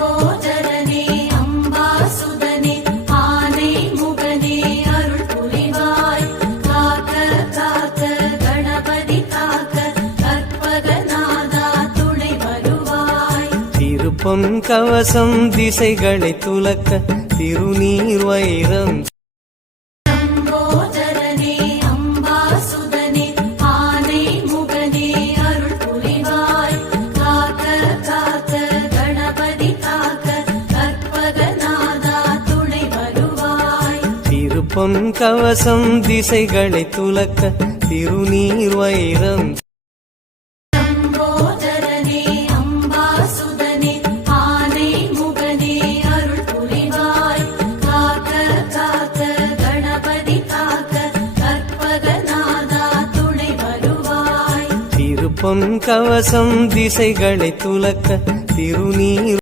லம்போதரனே அம்பாசுதனே ஆனை முகனே அருள் புரிவாய் காக்க காக்க கணபதி காக்க கற்பகநாதா துணை வருவாய் திருப்பொன் கவசம் திசைகளை துலக்க திருநீர் வைரம் லம்போதரனே அம்பாசுதனே ஆனை முகனே அருள் புரிவாய் காக்க காக்க கணபதி காக்க கற்பகநாதா துணை வருவாய் திருப்பொன் கவசம் திசைகளை துலக்க திருநீர் வைரம் லம்போதரனே அம்பாசுதனே ஆனை முகனே அருள் புரிவாய் காக்க காக்க கணபதி காக்க கற்பகநாதா துணை வருவாய் திருப்பொன் கவசம் திசைகளை துலக்க திருநீர்